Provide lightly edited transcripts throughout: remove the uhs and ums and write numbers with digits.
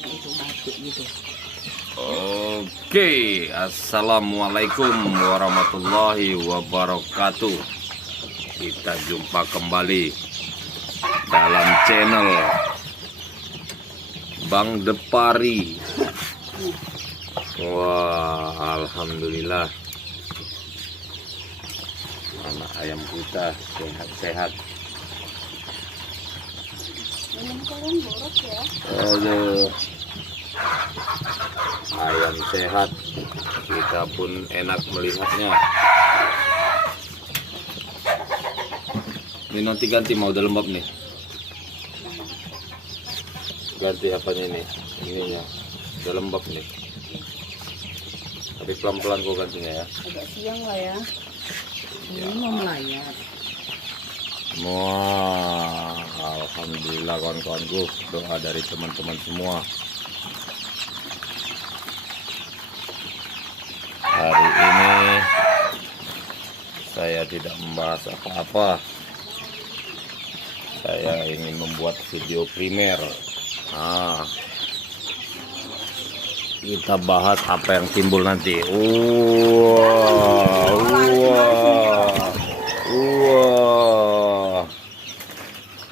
itu mati gitu. Oke, assalamualaikum warahmatullahi wabarakatuh. Kita jumpa kembali dalam channel Bang Depari. Wah, alhamdulillah, anak ayam kita sehat-sehat. Kalian boros ya? Aduh, ayam sehat, kita pun enak melihatnya. Ini nanti ganti, mau udah lembab nih. Ganti apanya ini? Ininya udah lembab nih. Tapi pelan-pelan kok gantinya ya. Agak siang lah ya. Ini mau melayar. Wah, alhamdulillah kawan-kawanku, doa dari teman-teman semua. Hari ini saya tidak membahas apa-apa. Saya ingin membuat video primer. Kita bahas apa yang timbul nanti.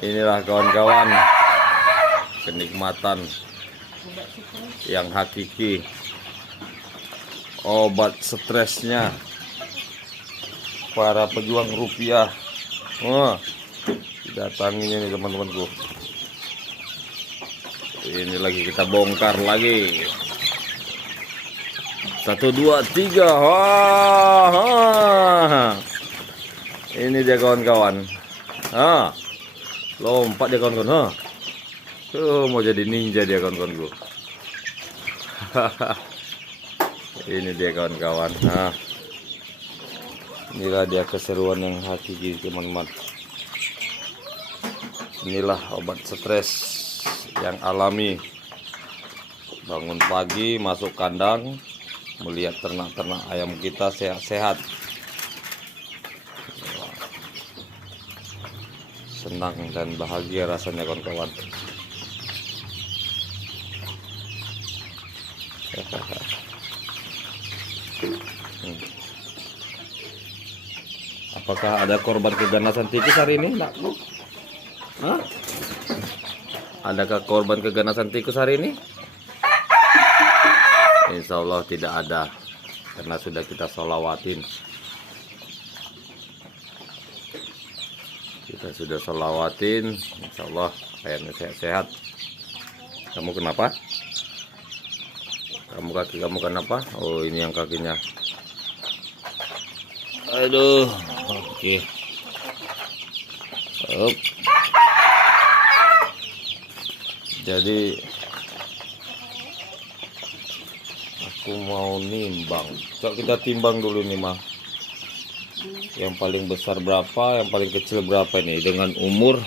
Inilah kawan-kawan, kenikmatan yang hakiki, obat stresnya para pejuang rupiah. Datanginya nih teman-temanku. Ini lagi kita bongkar lagi. 1, 2, 3. Wah, ini dia kawan-kawan. Lompat dia kawan-kawan. Mau jadi ninja dia kawan-kawanku. Ini dia kawan-kawan. Inilah dia keseruan yang hakiki teman-teman. Inilah obat stres yang alami. Bangun pagi, masuk kandang, melihat ternak-ternak ayam kita sehat-sehat. Senang dan bahagia rasanya kawan-kawan. Apakah ada korban keganasan tikus hari ini, nakku? Adakah korban keganasan tikus hari ini? Insya Allah tidak ada, karena sudah kita sholawatin. Kita sudah sholawatin, insya Allah ayamnya sehat-sehat. Kamu kenapa? Kaki kamu kenapa? Oh, ini yang kakinya. Aduh, oke. Jadi aku mau nimbang. Coba kita timbang dulu nih, mah. Yang paling besar berapa, yang paling kecil berapa ini dengan umur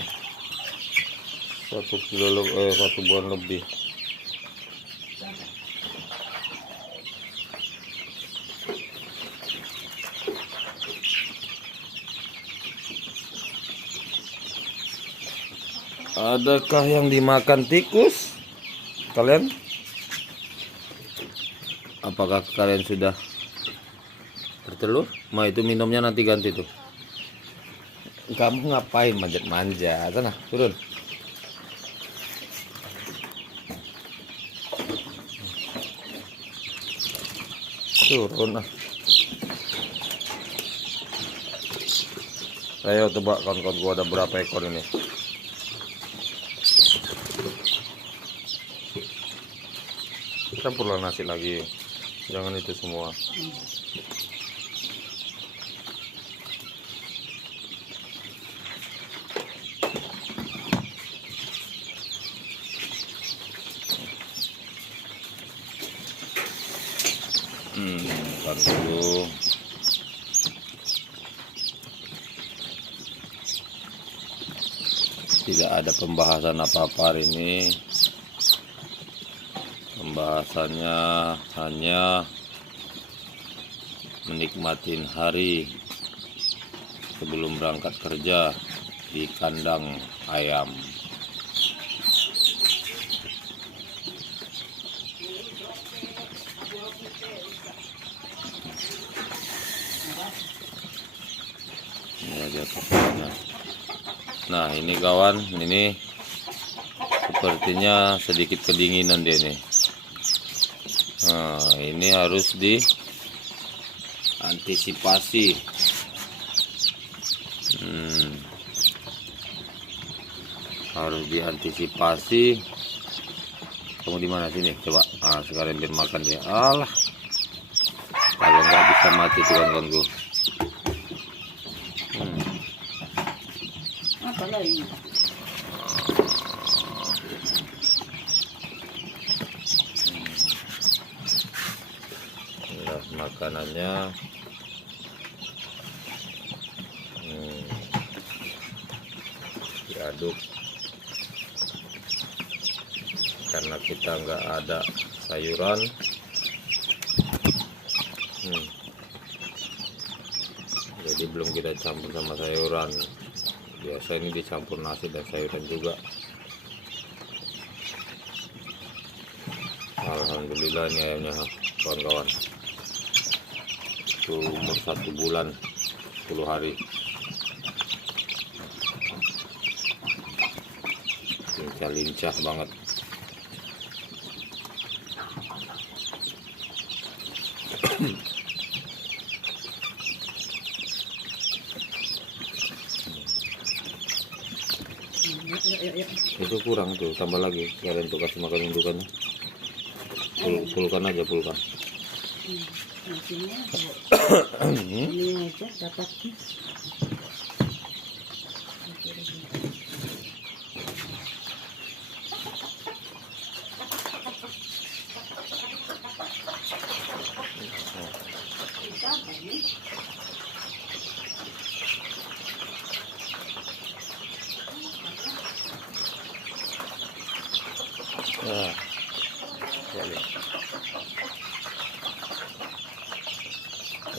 1 bulan lebih. Adakah yang dimakan tikus? Kalian? Apakah kalian sudah bertelur? Ma, itu minumnya nanti ganti tuh. Kamu ngapain manjat-manjat? Sana, turun. Turun ah. Ayo tebak kawan-kawan, gua ada berapa ekor ini? Campurlah nasi lagi, jangan itu semua. Bentar dulu. Tidak ada pembahasan apa-apa hari ini. Pembahasannya hanya menikmatin hari sebelum berangkat kerja di kandang ayam. jatuh sana. Nah ini kawan, ini sepertinya sedikit kedinginan dia nih. Nah ini harus diantisipasi. Harus diantisipasi. Kamu di mana sini? Coba. Ah sekarang biar makan dia. Alah. Kalau nggak bisa mati tuh kawan-kawanku. Apa lagi? Inilah makanannya. Diaduk. Karena kita nggak ada sayuran. Jadi belum kita campur sama sayuran. Biasa ini dicampur nasi dan sayuran juga. Alhamdulillah ini ayamnya kawan-kawan. Itu umur 1 bulan 10 hari. Lincah-lincah banget. Itu kurang tuh, tambah lagi kalian untuk kasih makan indukannya. Pulkan aja, pulkan. Ini aja dapat. Nah,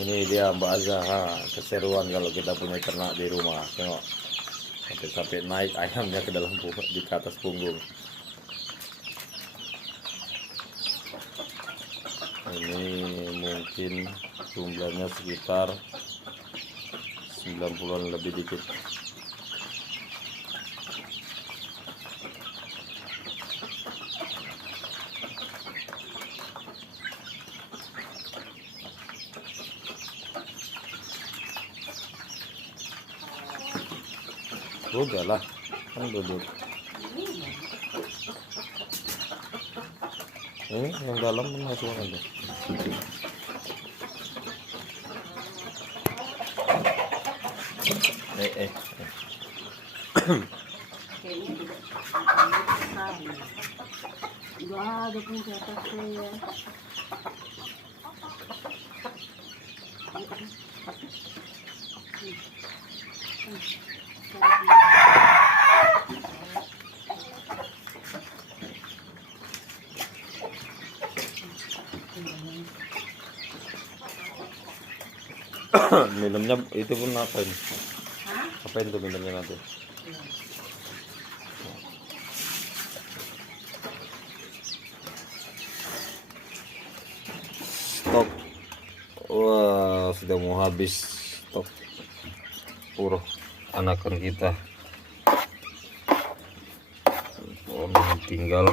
ini dia Mbak Azah, keseruan kalau kita punya ternak di rumah. Tengok, sampai naik ayamnya ke dalam di atas punggung. Ini mungkin jumlahnya sekitar 90-an lebih dikit. Udah lah, kan duduk. Ini yang dalam masuk aja. Udah ada pun di atas saya. Minumnya itu pun apa ini? Apa itu minumnya nanti? Stok. Wah, sudah mau habis stok. Puro anakan kita. Oh, tinggal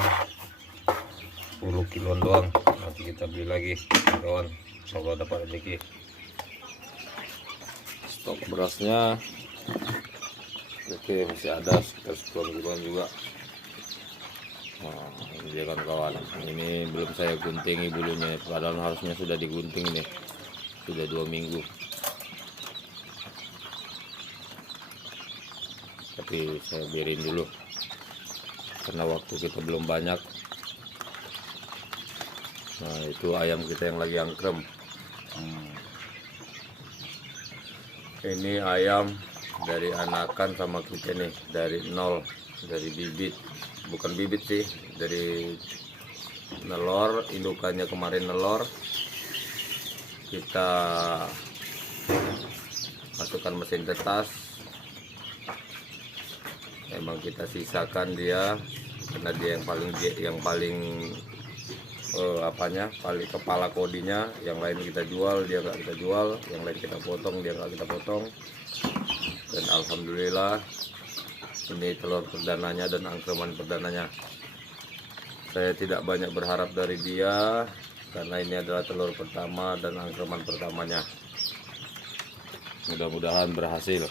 10 kilo doang. Nanti kita beli lagi, kawan. Semoga dapat rezeki. Stok berasnya oke, masih ada sekitar 10 kiloan juga. Nah, ini dia kan kawan, ini belum saya guntingi bulunya, padahal harusnya sudah digunting nih, sudah 2 minggu, tapi saya biarin dulu karena waktu kita belum banyak. Nah itu ayam kita yang lagi angkrem. Ini ayam dari anakan sama kita nih, dari nol, dari bibit, bukan bibit sih, dari nelor. Indukannya kemarin nelor, kita masukkan mesin tetas. Emang kita sisakan dia karena dia yang paling paling kepala kodinya. Yang lain kita jual, dia nggak kita jual. Yang lain kita potong, dia nggak kita potong. Dan alhamdulillah ini telur perdananya dan angkeman perdananya. Saya tidak banyak berharap dari dia karena ini adalah telur pertama dan angkeman pertamanya. Mudah-mudahan berhasil.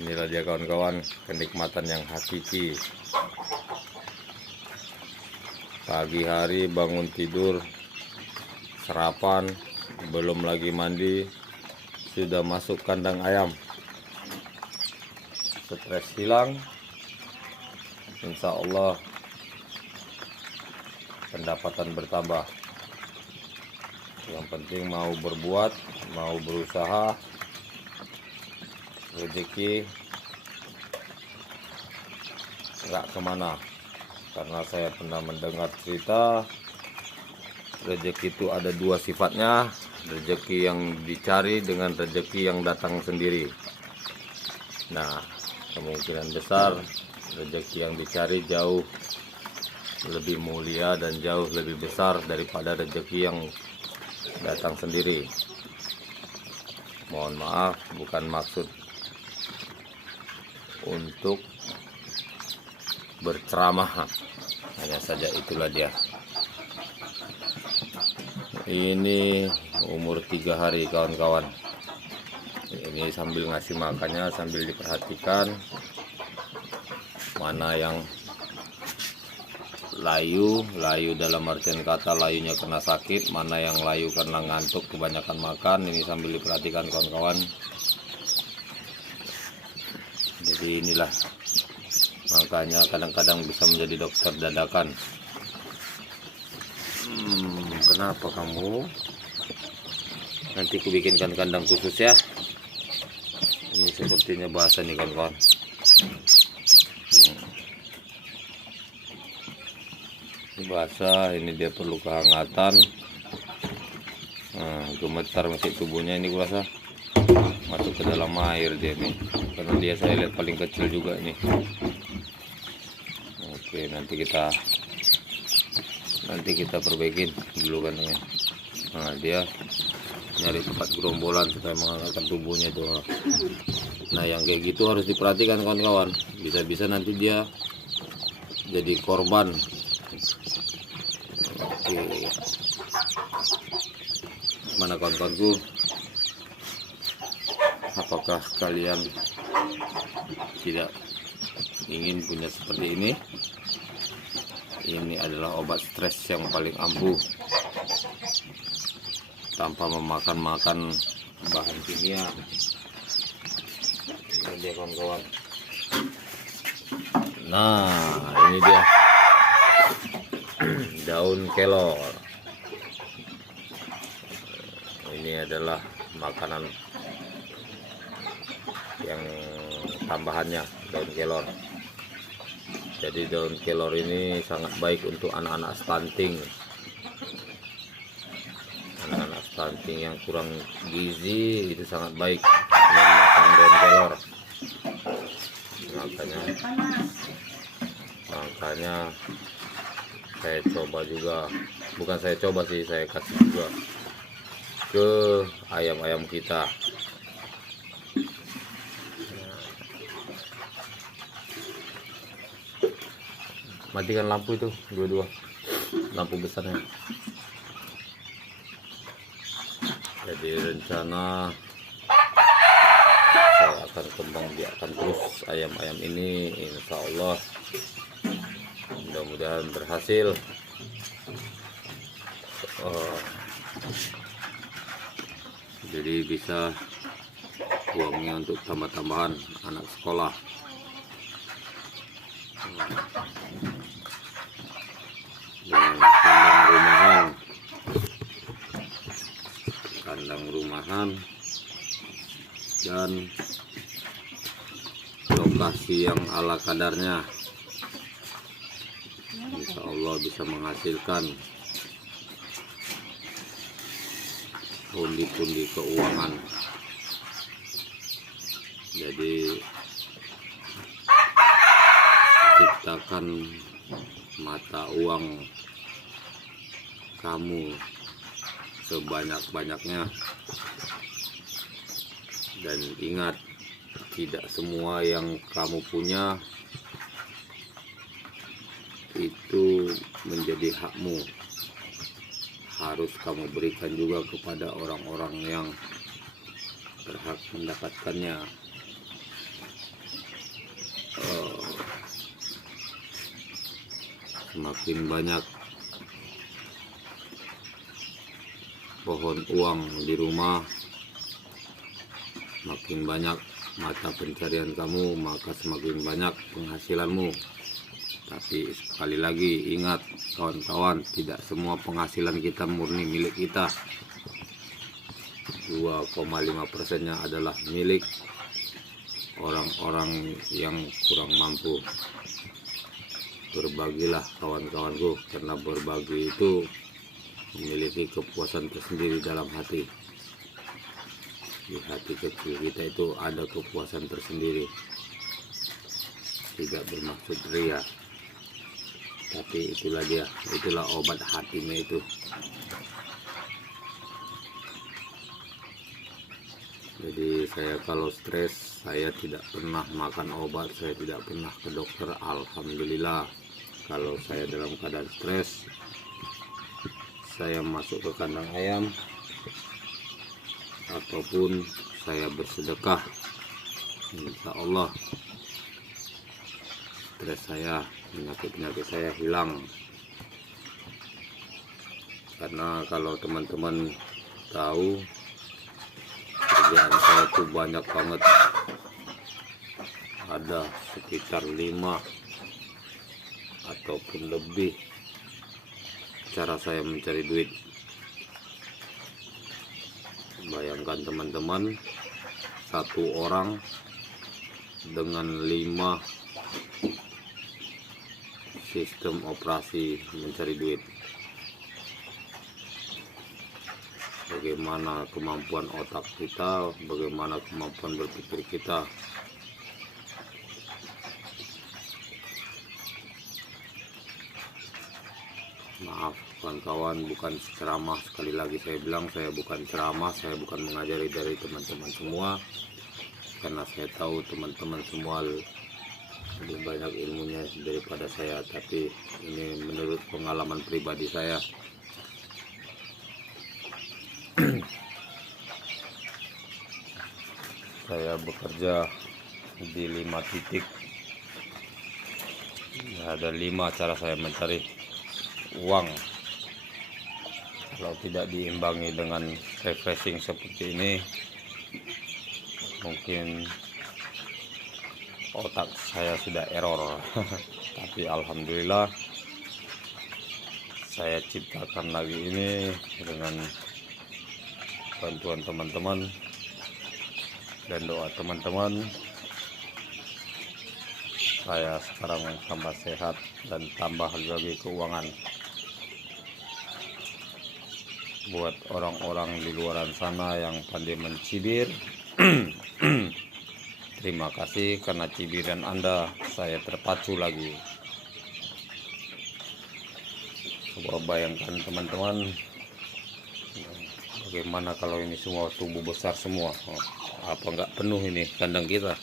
Inilah dia kawan-kawan, kenikmatan yang hakiki. Pagi hari bangun tidur, sarapan, belum lagi mandi, sudah masuk kandang ayam. Stres hilang, insya Allah pendapatan bertambah. Yang penting mau berbuat, mau berusaha, rezeki nggak kemana. Karena saya pernah mendengar cerita rezeki itu ada dua sifatnya, rezeki yang dicari dengan rezeki yang datang sendiri. Nah, kemungkinan besar rezeki yang dicari jauh lebih mulia dan jauh lebih besar daripada rezeki yang datang sendiri. Mohon maaf, bukan maksud untuk berceramah, hanya saja itulah dia. Ini umur 3 hari kawan-kawan. Ini sambil ngasih makannya, sambil diperhatikan mana yang layu dalam artian kata layunya kena sakit, mana yang layu karena ngantuk kebanyakan makan. Ini sambil diperhatikan kawan-kawan. Jadi inilah makanya kadang-kadang bisa menjadi dokter dadakan. Kenapa kamu? Nanti ku bikinkan kandang khusus ya. Ini sepertinya basah nih kawan-kawan. Basah, ini dia perlu kehangatan. Nah, gemetar masih tubuhnya ini kurasa masuk ke dalam air dia nih, karena dia saya lihat paling kecil juga ini. Oke, nanti kita perbaikin dulu kandangnya. Nah, dia nyari tempat gerombolan supaya mengangkat tubuhnya tuh. Nah, yang kayak gitu harus diperhatikan kawan-kawan. Bisa-bisa nanti dia jadi korban. Oke, mana kawan-kawanku? Apakah kalian tidak ingin punya seperti ini? Ini adalah obat stres yang paling ampuh tanpa memakan bahan kimia. Ini dia kawan-kawan. Nah, ini dia daun kelor. Ini adalah makanan yang tambahannya, daun kelor. Jadi daun kelor ini sangat baik untuk anak-anak stunting. Anak-anak stunting yang kurang gizi itu sangat baik makan daun kelor. Makanya saya coba juga, bukan saya coba sih, saya kasih juga ke ayam-ayam kita. Matikan lampu itu dua-dua, lampu besarnya. Jadi rencana saya akan kembang biakan terus ayam-ayam ini, insya Allah. Mudah-mudahan berhasil. Jadi bisa uangnya untuk tambah-tambahan anak sekolah. Dengan kandang rumahan dan lokasi yang ala kadarnya, insya Allah bisa menghasilkan pundi-pundi keuangan. Jadi ciptakan mata uang kamu sebanyak-banyaknya Dan ingat, tidak semua yang kamu punya itu menjadi hakmu. Harus kamu berikan juga kepada orang-orang yang berhak mendapatkannya. Semakin banyak pohon uang di rumah, makin banyak mata pencarian kamu, maka semakin banyak penghasilanmu. Tapi sekali lagi ingat kawan-kawan, tidak semua penghasilan kita murni milik kita. 2,5%-nya adalah milik orang-orang yang kurang mampu. Berbagilah kawan-kawanku, karena berbagi itu memiliki kepuasan tersendiri dalam hati. Di hati kecil kita itu ada kepuasan tersendiri. Tidak bermaksud ria, tapi itulah dia, itulah obat hatinya itu. Jadi saya kalau stres, saya tidak pernah makan obat, saya tidak pernah ke dokter. Alhamdulillah. Kalau saya dalam keadaan stres, saya masuk ke kandang ayam, ataupun saya bersedekah. Insya Allah stres saya, penyakit-penyakit saya hilang. Karena kalau teman-teman tahu, kerjaan saya tuh banyak banget, ada sekitar 5 ataupun lebih cara saya mencari duit. Bayangkan teman-teman, satu orang dengan 5 sistem operasi mencari duit. Bagaimana kemampuan otak kita, bagaimana kemampuan berpikir kita. Maaf kawan-kawan, bukan ceramah. Sekali lagi saya bilang, saya bukan ceramah, saya bukan mengajari dari teman-teman semua, karena saya tahu teman-teman semua lebih banyak ilmunya daripada saya. Tapi ini menurut pengalaman pribadi saya. Saya bekerja di 5 titik. Ada 5 cara saya mencari uang. Kalau tidak diimbangi dengan refreshing seperti ini, mungkin otak saya sudah error. Tapi alhamdulillah saya ciptakan lagi ini dengan bantuan teman-teman dan doa teman-teman. Saya sekarang tambah sehat dan tambah lagi keuangan. Buat orang-orang di luar sana yang pandai mencibir, terima kasih, karena cibiran Anda saya terpacu lagi. Coba bayangkan teman-teman, bagaimana kalau ini semua tumbuh besar semua. Apa enggak penuh ini kandang kita?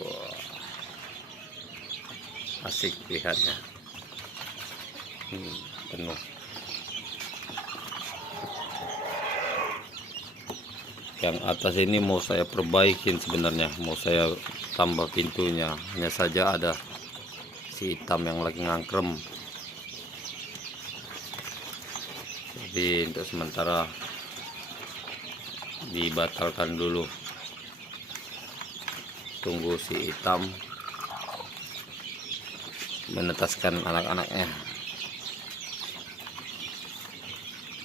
Wah, asik lihatnya. Penuh. Yang atas ini mau saya perbaikin sebenarnya, mau saya tambah pintunya. Hanya saja ada si hitam yang lagi ngangkrem. Jadi untuk sementara dibatalkan dulu. Tunggu si hitam menetaskan anak-anaknya.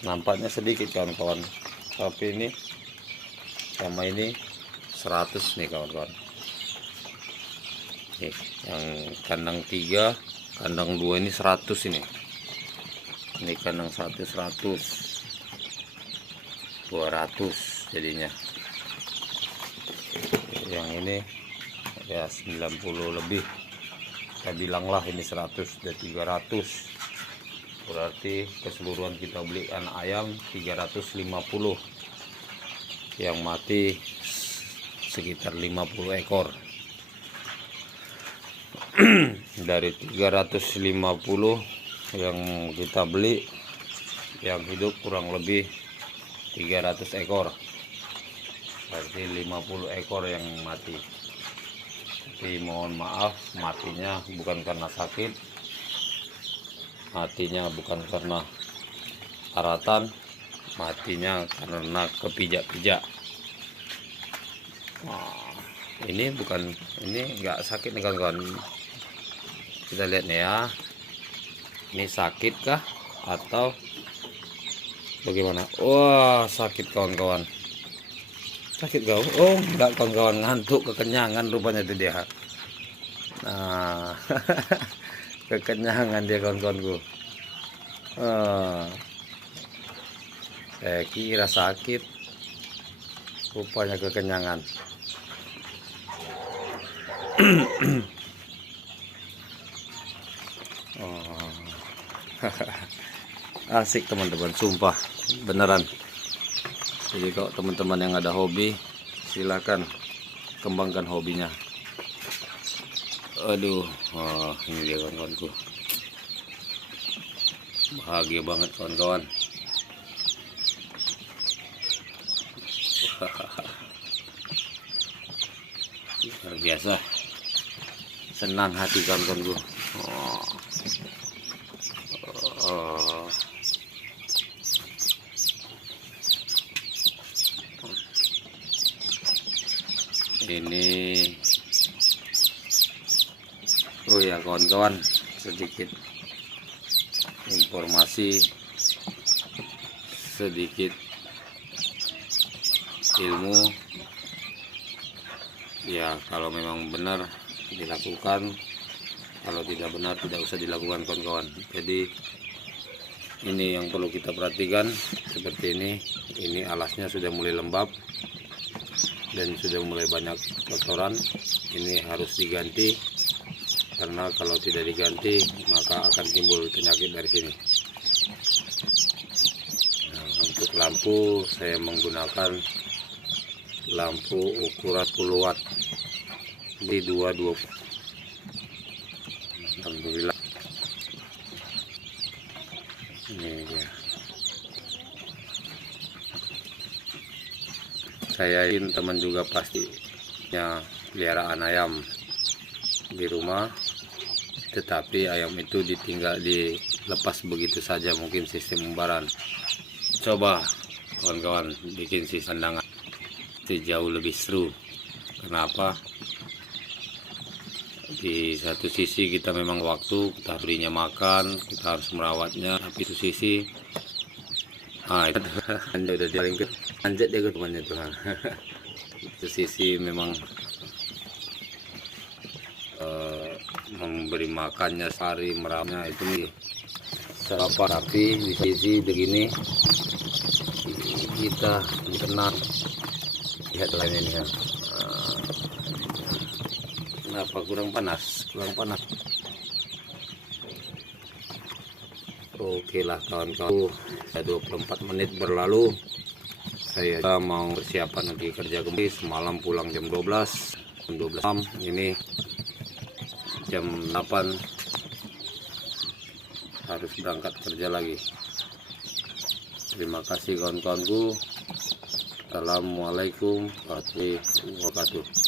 Nampaknya sedikit kawan-kawan, tapi ini sama ini 100 nih kawan-kawan. Nih, yang kandang 3, kandang 2 ini 100 ini. Ini kandang 1 100, 200 jadinya. Yang ini ya 90 lebih. Saya bilanglah ini 100 dan 300. Berarti keseluruhan kita beli anak ayam 350. yang mati sekitar 50 ekor. Dari 350 yang kita beli, yang hidup kurang lebih 300 ekor, berarti 50 ekor yang mati. Tapi mohon maaf, matinya bukan karena sakit, matinya bukan karena karatan, matinya karena kepijak-pijak. Wah, ini nggak sakit nih kawan-kawan. Kita lihat nih ya, ini sakit kah atau bagaimana? Wah, sakit kawan-kawan. Sakit kau? Oh, enggak kawan-kawan, ngantuk, kekenyangan rupanya itu dia. Nah, kekenyangan dia kawan-kawanku. Saya kira sakit, rupanya kekenyangan. Asik teman-teman, sumpah beneran. Jadi kalau teman-teman yang ada hobi, silakan kembangkan hobinya. Aduh, ini dia kawan-kawanku. Bahagia banget kawan-kawan. Luar biasa, senang hati kawan-kawanku. Ini, oh ya kawan-kawan, sedikit informasi, sedikit ilmu ya. Kalau memang benar dilakukan, kalau tidak benar tidak usah dilakukan kawan-kawan. Jadi ini yang perlu kita perhatikan. Seperti ini alasnya sudah mulai lembab dan sudah mulai banyak kotoran. Ini harus diganti, karena kalau tidak diganti maka akan timbul penyakit dari sini. Nah, untuk lampu saya menggunakan lampu ukuran 10 watt di 220. Alhamdulillah. Ini dia. Saya ingin teman juga pastinya peliharaan ayam di rumah, tetapi ayam itu dilepas begitu saja, mungkin sistem umbaran. Coba kawan-kawan bikin si sandangan, itu jauh lebih seru. Kenapa? Di satu sisi kita memang waktu, kita berinya makan, kita harus merawatnya, tapi itu sisi itu udah dialingkan, anjat dia ke temannya tuh. Itu sisi memang memberi makannya sehari, merawatnya itu nih apa. Tapi di sisi begini kita tenang. Lihat lain ini ya. Kenapa kurang panas? Oke lah kawan-kawan, 24 menit berlalu. Saya mau persiapan nanti kerja kembali. Semalam pulang jam 12 malam, ini jam 8 harus berangkat kerja lagi. Terima kasih kawan-kawanku. Assalamualaikum warahmatullahi wabarakatuh.